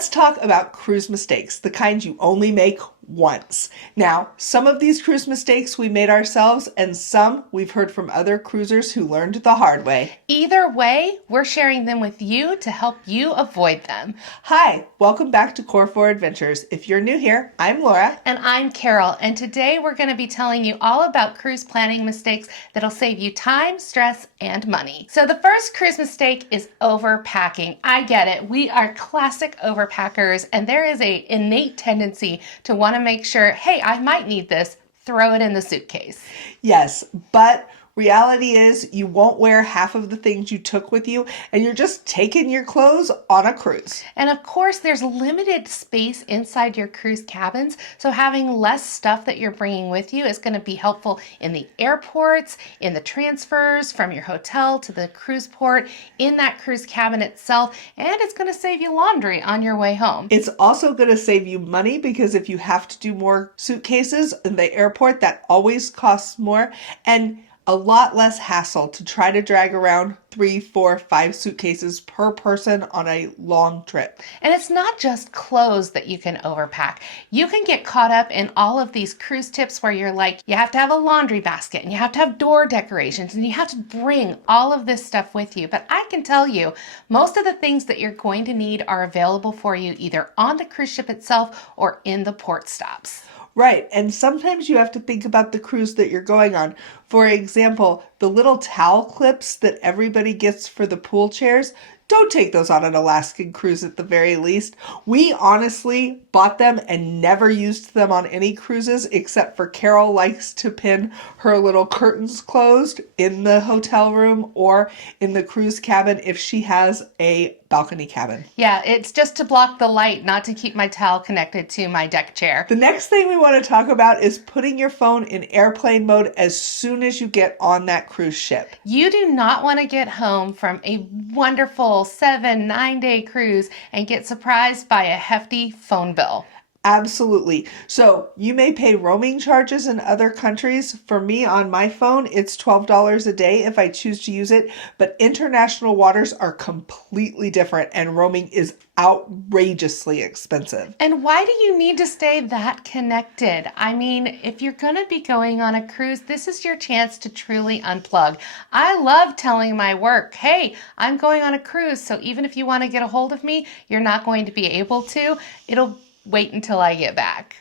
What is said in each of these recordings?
Let's talk about cruise mistakes, the kind you only make once. Now, some of these cruise mistakes we made ourselves, and some we've heard from other cruisers who learned the hard way. Either way, we're sharing them with you to help you avoid them. Hi, welcome back to Core 4 Adventures. If you're new here, I'm Laura. And I'm Carol, and today we're going to be telling you all about cruise planning mistakes that'll save you time, stress, and money. So the first cruise mistake is overpacking. I get it. We are classic overpackers, and there is an innate tendency to want to make sure, hey, I might need this, throw it in the suitcase. Yes, but reality is you won't wear half of the things you took with you, and you're just taking your clothes on a cruise. And of course, there's limited space inside your cruise cabins, so having less stuff that you're bringing with you is going to be helpful in the airports, in the transfers from your hotel to the cruise port, in that cruise cabin itself, and it's going to save you laundry on your way home. It's also going to save you money because if you have to do more suitcases in the airport, that always costs more, and a lot less hassle to try to drag around 3, 4, 5 suitcases per person on a long trip. And it's not just clothes that you can overpack. You can get caught up in all of these cruise tips where you're like, you have to have a laundry basket and you have to have door decorations and you have to bring all of this stuff with you. But I can tell you, most of the things that you're going to need are available for you either on the cruise ship itself or in the port stops. Right, and sometimes you have to think about the cruise that you're going on. For example, the little towel clips that everybody gets for the pool chairs, don't take those on an Alaskan cruise at the very least. We honestly bought them and never used them on any cruises except for Carol likes to pin her little curtains closed in the hotel room or in the cruise cabin if she has a balcony cabin. Yeah, it's just to block the light, not to keep my towel connected to my deck chair. The next thing we want to talk about is putting your phone in airplane mode as soon as you get on that cruise ship. You do not want to get home from a wonderful 7-9 day cruise and get surprised by a hefty phone bill. Absolutely. So you may pay roaming charges in other countries. For me on my phone, it's $12 a day if I choose to use it. But international waters are completely different and roaming is outrageously expensive. And why do you need to stay that connected? I mean, if you're going to be going on a cruise, this is your chance to truly unplug. I love telling my work, hey, I'm going on a cruise. So even if you want to get a hold of me, you're not going to be able to. It'll wait until I get back.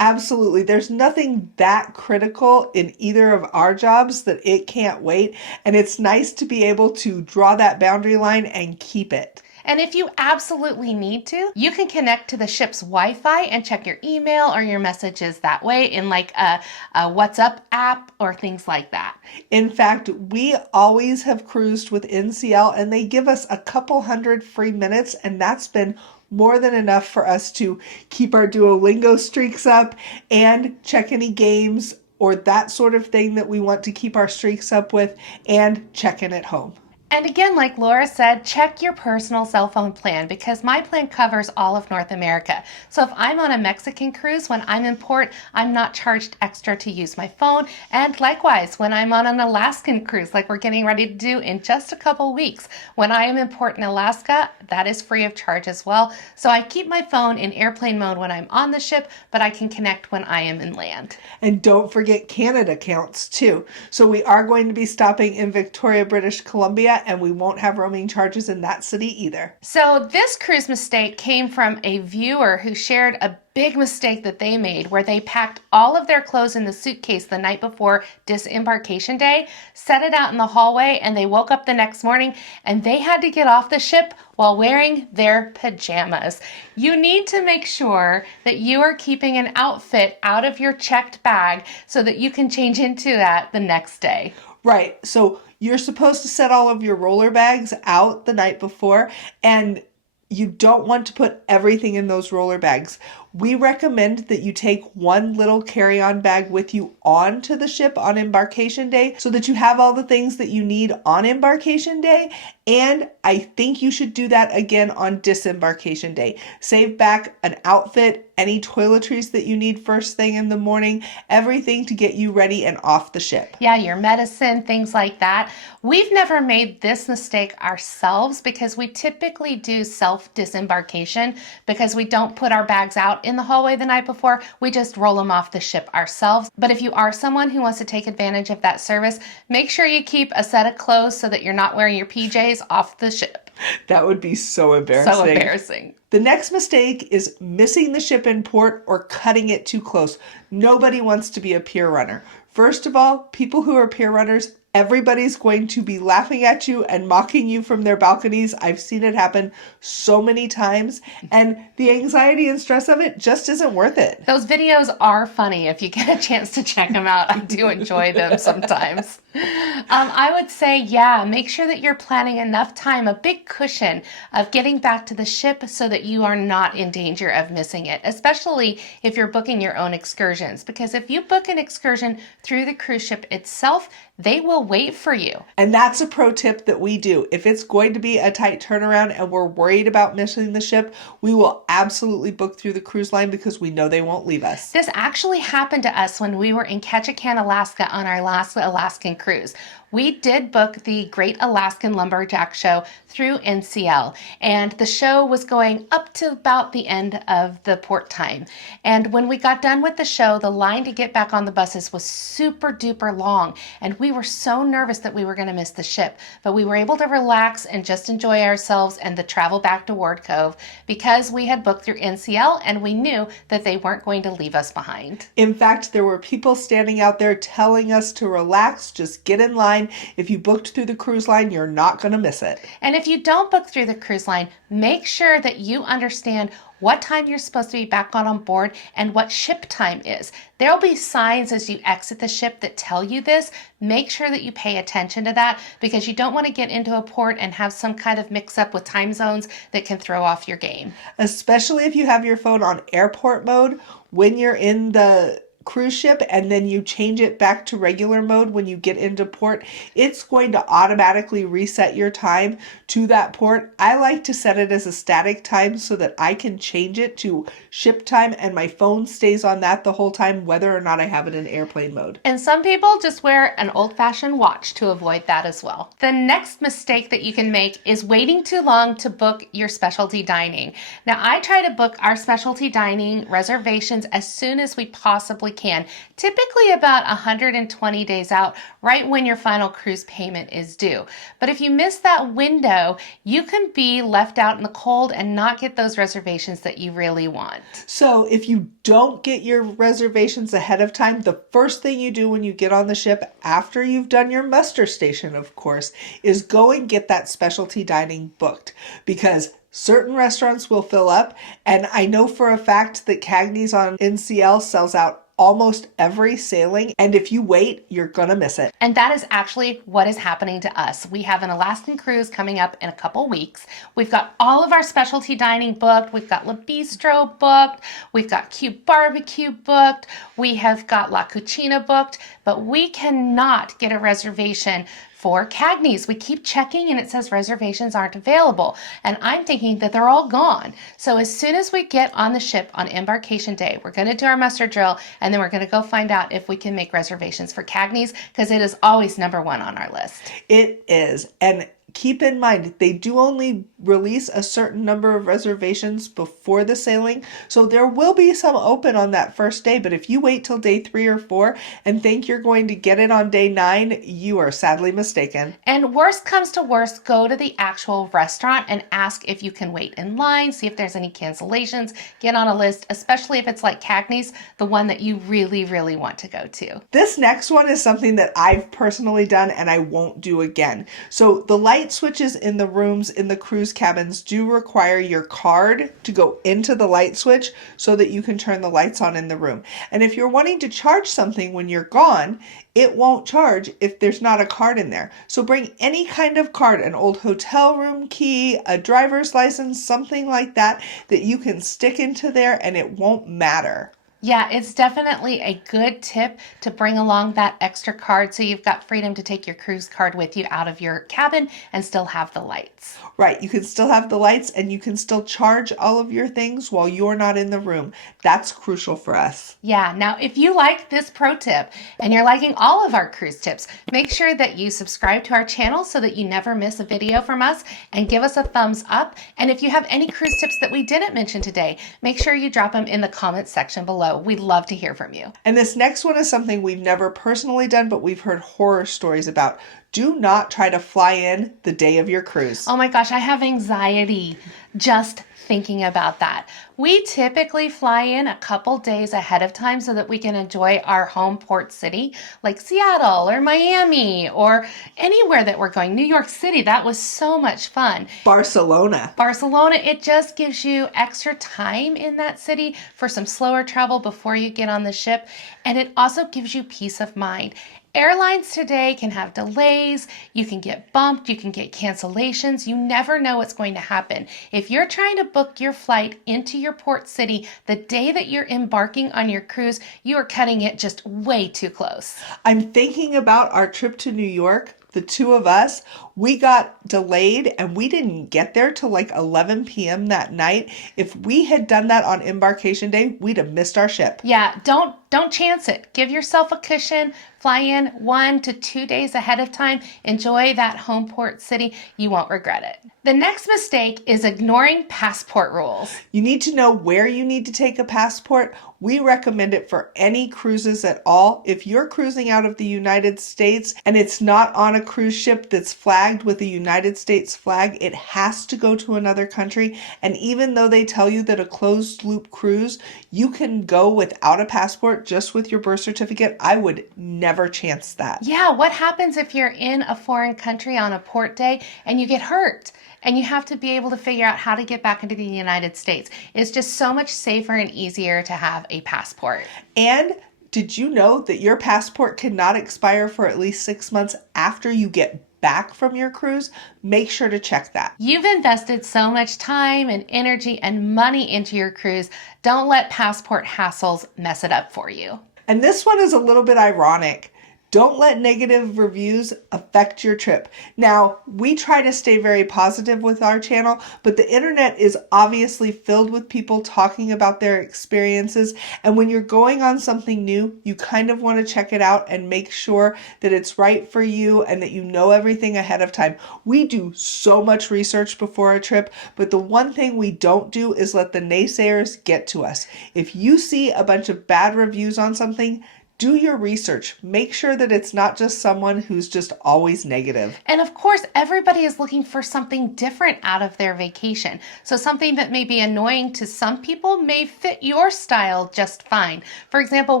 Absolutely. There's nothing that critical in either of our jobs that it can't wait. And it's nice to be able to draw that boundary line and keep it. And if you absolutely need to, you can connect to the ship's Wi-Fi and check your email or your messages that way in like a WhatsApp app or things like that. In fact, we always have cruised with NCL and they give us a couple hundred free minutes, and that's been more than enough for us to keep our Duolingo streaks up and check any games or that sort of thing that we want to keep our streaks up with and check in at home. And again, like Laura said, check your personal cell phone plan because my plan covers all of North America. So if I'm on a Mexican cruise, when I'm in port, I'm not charged extra to use my phone. And likewise, when I'm on an Alaskan cruise, like we're getting ready to do in just a couple weeks, when I am in port in Alaska, that is free of charge as well. So I keep my phone in airplane mode when I'm on the ship, but I can connect when I am in land. And don't forget Canada counts too. So we are going to be stopping in Victoria, British Columbia, and we won't have roaming charges in that city either. So this cruise mistake came from a viewer who shared a big mistake that they made where they packed all of their clothes in the suitcase the night before disembarkation day, set it out in the hallway, and they woke up the next morning and they had to get off the ship while wearing their pajamas. You need to make sure that you are keeping an outfit out of your checked bag so that you can change into that the next day. Right. So you're supposed to set all of your roller bags out the night before, and you don't want to put everything in those roller bags. We recommend that you take one little carry-on bag with you onto the ship on embarkation day so that you have all the things that you need on embarkation day. And I think you should do that again on disembarkation day. Save back an outfit, any toiletries that you need first thing in the morning, everything to get you ready and off the ship. Yeah, your medicine, things like that. We've never made this mistake ourselves because we typically do self-disembarkation because we don't put our bags out in the hallway the night before. We just roll them off the ship ourselves. But if you are someone who wants to take advantage of that service, make sure you keep a set of clothes so that you're not wearing your PJs off the ship. That would be so embarrassing. So embarrassing. The next mistake is missing the ship in port or cutting it too close. Nobody wants to be a pier runner. First of all, people who are pier runners, everybody's going to be laughing at you and mocking you from their balconies. I've seen it happen so many times, and the anxiety and stress of it just isn't worth it. Those videos are funny if you get a chance to check them out. I do enjoy them sometimes. I would say, yeah, make sure that you're planning enough time, a big cushion of getting back to the ship so that you are not in danger of missing it, especially if you're booking your own excursions. Because if you book an excursion through the cruise ship itself, they will wait for you. And that's a pro tip that we do. If it's going to be a tight turnaround and we're worried about missing the ship, we will absolutely book through the cruise line because we know they won't leave us. This actually happened to us when we were in Ketchikan, Alaska on our last Alaskan cruise. We did book the Great Alaskan Lumberjack Show through NCL, and the show was going up to about the end of the port time. And when we got done with the show, the line to get back on the buses was super duper long, and we were so nervous that we were going to miss the ship. But we were able to relax and just enjoy ourselves and the travel back to Ward Cove because we had booked through NCL and we knew that they weren't going to leave us behind. In fact, there were people standing out there telling us to relax, just get in line. If you booked through the cruise line, you're not going to miss it. And if you don't book through the cruise line, make sure that you understand what time you're supposed to be back on board and what ship time is. There'll be signs as you exit the ship that tell you this. Make sure that you pay attention to that because you don't want to get into a port and have some kind of mix up with time zones that can throw off your game. Especially if you have your phone on airport mode when you're in the cruise ship and then you change it back to regular mode when you get into port, it's going to automatically reset your time to that port. I like to set it as a static time so that I can change it to ship time and my phone stays on that the whole time whether or not I have it in airplane mode. And some people just wear an old-fashioned watch to avoid that as well. The next mistake that you can make is waiting too long to book your specialty dining. Now, I try to book our specialty dining reservations as soon as we possibly can, typically about 120 days out, right when your final cruise payment is due. But if you miss that window, you can be left out in the cold and not get those reservations that you really want. So if you don't get your reservations ahead of time, the first thing you do when you get on the ship, after you've done your muster station, of course, is go and get that specialty dining booked because certain restaurants will fill up. And I know for a fact that Cagney's on NCL sells out almost every sailing, and if you wait, you're gonna miss it. And that is actually what is happening to us. We have an Alaskan cruise coming up in a couple weeks. We've got all of our specialty dining booked. We've got La Bistro booked. We've got Cube Barbecue booked. We have got La Cucina booked, but we cannot get a reservation for Cagney's. We keep checking and it says reservations aren't available. And I'm thinking that they're all gone. So as soon as we get on the ship on embarkation day, we're going to do our muster drill and then we're going to go find out if we can make reservations for Cagney's because it is always number one on our list. It is. And keep in mind, they do only release a certain number of reservations before the sailing. So there will be some open on that first day. But if you wait till day 3 or 4 and think you're going to get it on day 9, you are sadly mistaken. And worst comes to worst, go to the actual restaurant and ask if you can wait in line, see if there's any cancellations, get on a list, especially if it's like Cagney's, the one that you really, really want to go to. This next one is something that I've personally done and I won't do again. So the light light switches in the rooms in the cruise cabins do require your card to go into the light switch so that you can turn the lights on in the room. And if you're wanting to charge something when you're gone, it won't charge if there's not a card in there. So bring any kind of card, an old hotel room key, a driver's license, something like that, that you can stick into there and it won't matter. Yeah, it's definitely a good tip to bring along that extra card so you've got freedom to take your cruise card with you out of your cabin and still have the lights. Right, you can still have the lights and you can still charge all of your things while you're not in the room. That's crucial for us. Yeah, now if you like this pro tip and you're liking all of our cruise tips, make sure that you subscribe to our channel so that you never miss a video from us, and give us a thumbs up. And if you have any cruise tips that we didn't mention today, make sure you drop them in the comments section below. We'd love to hear from you. And this next one is something we've never personally done, but we've heard horror stories about. Do not try to fly in the day of your cruise. Oh my gosh, I have anxiety just thinking about that. We typically fly in a couple days ahead of time so that we can enjoy our home port city, like Seattle or Miami or anywhere that we're going. New York City, that was so much fun. Barcelona, it just gives you extra time in that city for some slower travel before you get on the ship. And it also gives you peace of mind. Airlines today can have delays, you can get bumped, you can get cancellations. You never know what's going to happen. If you're trying to book your flight into your port city the day that you're embarking on your cruise, you are cutting it just way too close. I'm thinking about our trip to New York. The two of us, we got delayed and we didn't get there till like 11 p.m. that night. If we had done that on embarkation day, we'd have missed our ship. Yeah, don't chance it. Give yourself a cushion. Fly in 1 to 2 days ahead of time. Enjoy that home port city. You won't regret it. The next mistake is ignoring passport rules. You need to know where you need to take a passport. We recommend it for any cruises at all. If you're cruising out of the United States and it's not on a cruise ship that's flagged with a United States flag, it has to go to another country. And even though they tell you that a closed loop cruise, you can go without a passport, just with your birth certificate, I would never chance that. Yeah, what happens if you're in a foreign country on a port day and you get hurt? And you have to be able to figure out how to get back into the United States. It's just so much safer and easier to have a passport. And did you know that your passport cannot expire for at least 6 months after you get back from your cruise? Make sure to check that. You've invested so much time and energy and money into your cruise. Don't let passport hassles mess it up for you. And this one is a little bit ironic. Don't let negative reviews affect your trip. Now, we try to stay very positive with our channel, but the internet is obviously filled with people talking about their experiences. And when you're going on something new, you kind of want to check it out and make sure that it's right for you and that you know everything ahead of time. We do so much research before a trip, but the one thing we don't do is let the naysayers get to us. If you see a bunch of bad reviews on something, do your research. Make sure that it's not just someone who's just always negative. And of course, everybody is looking for something different out of their vacation. So something that may be annoying to some people may fit your style just fine. For example,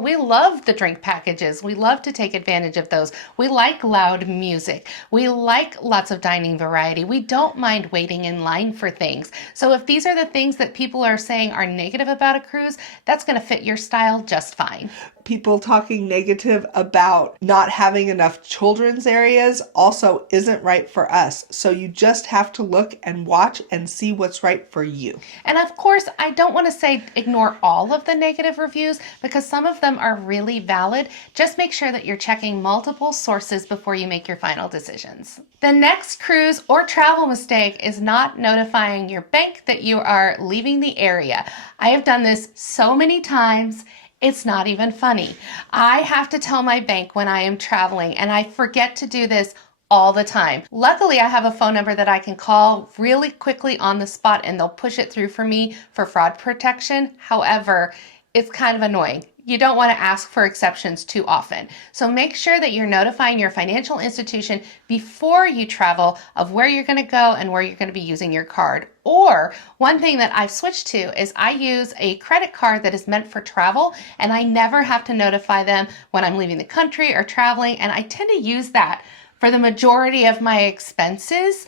we love the drink packages. We love to take advantage of those. We like loud music. We like lots of dining variety. We don't mind waiting in line for things. So if these are the things that people are saying are negative about a cruise, that's going to fit your style just fine. People talking negative about not having enough children's areas also isn't right for us. So you just have to look and watch and see what's right for you. And of course, I don't want to say ignore all of the negative reviews because some of them are really valid. Just make sure that you're checking multiple sources before you make your final decisions. The next cruise or travel mistake is not notifying your bank that you are leaving the area. I have done this so many times. It's not even funny. I have to tell my bank when I am traveling, and I forget to do this all the time. Luckily, I have a phone number that I can call really quickly on the spot, and they'll push it through for me for fraud protection. However, it's kind of annoying. You don't want to ask for exceptions too often. So make sure that you're notifying your financial institution before you travel of where you're going to go and where you're going to be using your card. Or one thing that I've switched to is I use a credit card that is meant for travel, and I never have to notify them when I'm leaving the country or traveling, and I tend to use that for the majority of my expenses,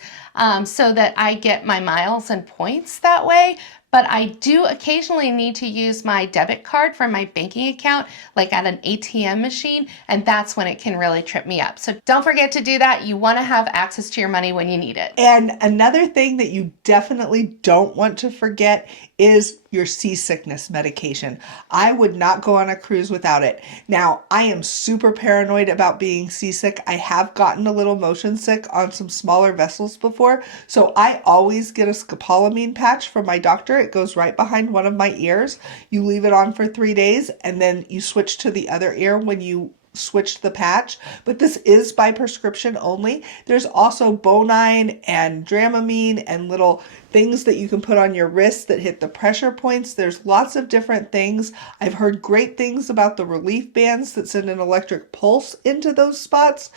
so that I get my miles and points that way. But I do occasionally need to use my debit card from my banking account, like at an ATM machine, and that's when it can really trip me up. So don't forget to do that. You want to have access to your money when you need it. And another thing that you definitely don't want to forget is your seasickness medication. I would not go on a cruise without it. Now, I am super paranoid about being seasick. I have gotten a little motion sick on some smaller vessels before, so I always get a scopolamine patch from my doctor. It goes right behind one of my ears. You leave it on for 3 days, and then you switch to the other ear when you switched the patch, but this is by prescription only. There's also Bonine and Dramamine and little things that you can put on your wrists that hit the pressure points. There's lots of different things. I've heard great things about the relief bands that send an electric pulse into those spots.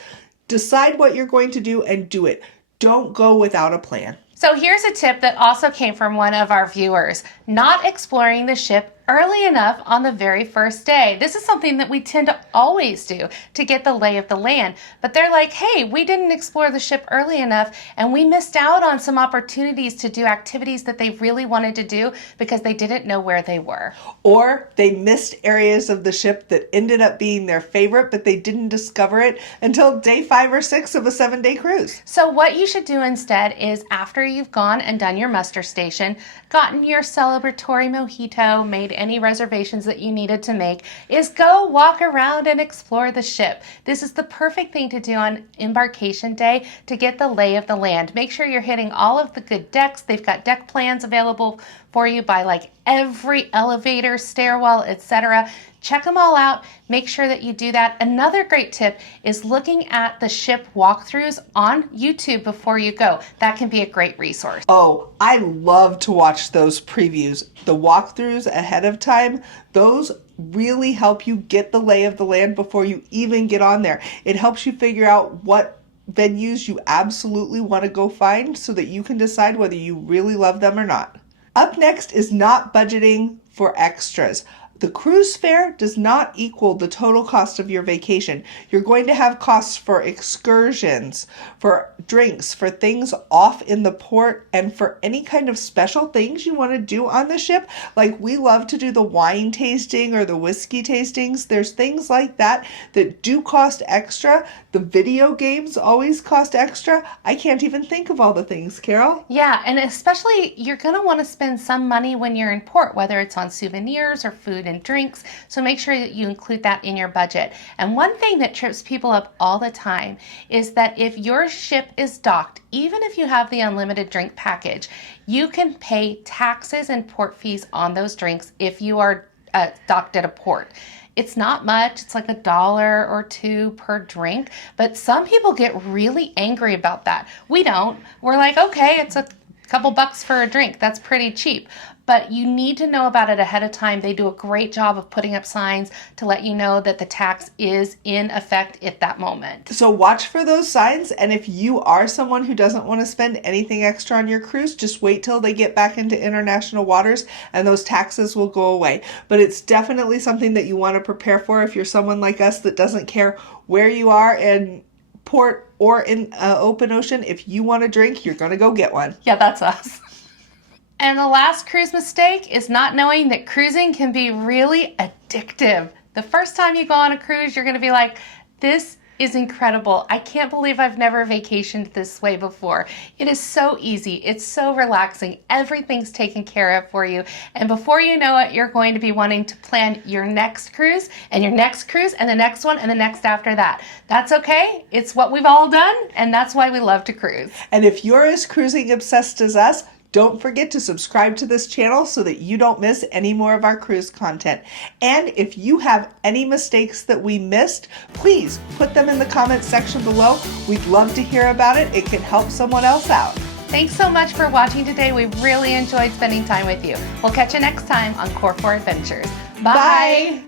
Decide what you're going to do and do it. Don't go without a plan. So here's a tip that also came from one of our viewers: not exploring the ship early enough on the very first day. This is something that we tend to always do to get the lay of the land. But they're like, hey, we didn't explore the ship early enough and we missed out on some opportunities to do activities that they really wanted to do because they didn't know where they were. Or they missed areas of the ship that ended up being their favorite, but they didn't discover it until day 5 or 6 of a 7-day cruise. So what you should do instead is, after you've gone and done your muster station, gotten your celebratory mojito, made any reservations that you needed to make, is go walk around and explore the ship. This is the perfect thing to do on embarkation day to get the lay of the land. Make sure you're hitting all of the good decks. They've got deck plans available for you by like every elevator, stairwell, etc. Check them all out. Make sure that you do that. Another great tip is looking at the ship walkthroughs on YouTube before you go. That can be a great resource. Oh, I love to watch those previews. The walkthroughs ahead of time, those really help you get the lay of the land before you even get on there. It helps you figure out what venues you absolutely want to go find so that you can decide whether you really love them or not. Up next is not budgeting for extras. The cruise fare does not equal the total cost of your vacation. You're going to have costs for excursions, for drinks, for things off in the port, and for any kind of special things you want to do on the ship. Like we love to do the wine tasting or the whiskey tastings. There's things like that that do cost extra. The video games always cost extra. I can't even think of all the things, Carol. Yeah, and especially you're going to want to spend some money when you're in port, whether it's on souvenirs or food and drinks. So make sure that you include that in your budget. And one thing that trips people up all the time is that if your ship is docked, even if you have the unlimited drink package, you can pay taxes and port fees on those drinks if you are docked at a port. It's not much. It's like $1 or $2 per drink, but some people get really angry about that. We don't. We're like, okay, it's a couple bucks for a drink. That's pretty cheap. But you need to know about it ahead of time. They do a great job of putting up signs to let you know that the tax is in effect at that moment. So watch for those signs, and if you are someone who doesn't want to spend anything extra on your cruise, just wait till they get back into international waters and those taxes will go away. But it's definitely something that you want to prepare for if you're someone like us that doesn't care where you are in port or in open ocean. If you want a drink, you're going to go get one. Yeah, that's us. And the last cruise mistake is not knowing that cruising can be really addictive. The first time you go on a cruise, you're going to be like, this is incredible. I can't believe I've never vacationed this way before. It is so easy. It's so relaxing. Everything's taken care of for you. And before you know it, you're going to be wanting to plan your next cruise and your next cruise and the next one and the next after that. That's okay. It's what we've all done, and that's why we love to cruise. And if you're as cruising obsessed as us, don't forget to subscribe to this channel so that you don't miss any more of our cruise content. And if you have any mistakes that we missed, please put them in the comments section below. We'd love to hear about it. It can help someone else out. Thanks so much for watching today. We really enjoyed spending time with you. We'll catch you next time on Core 4 Adventures. Bye.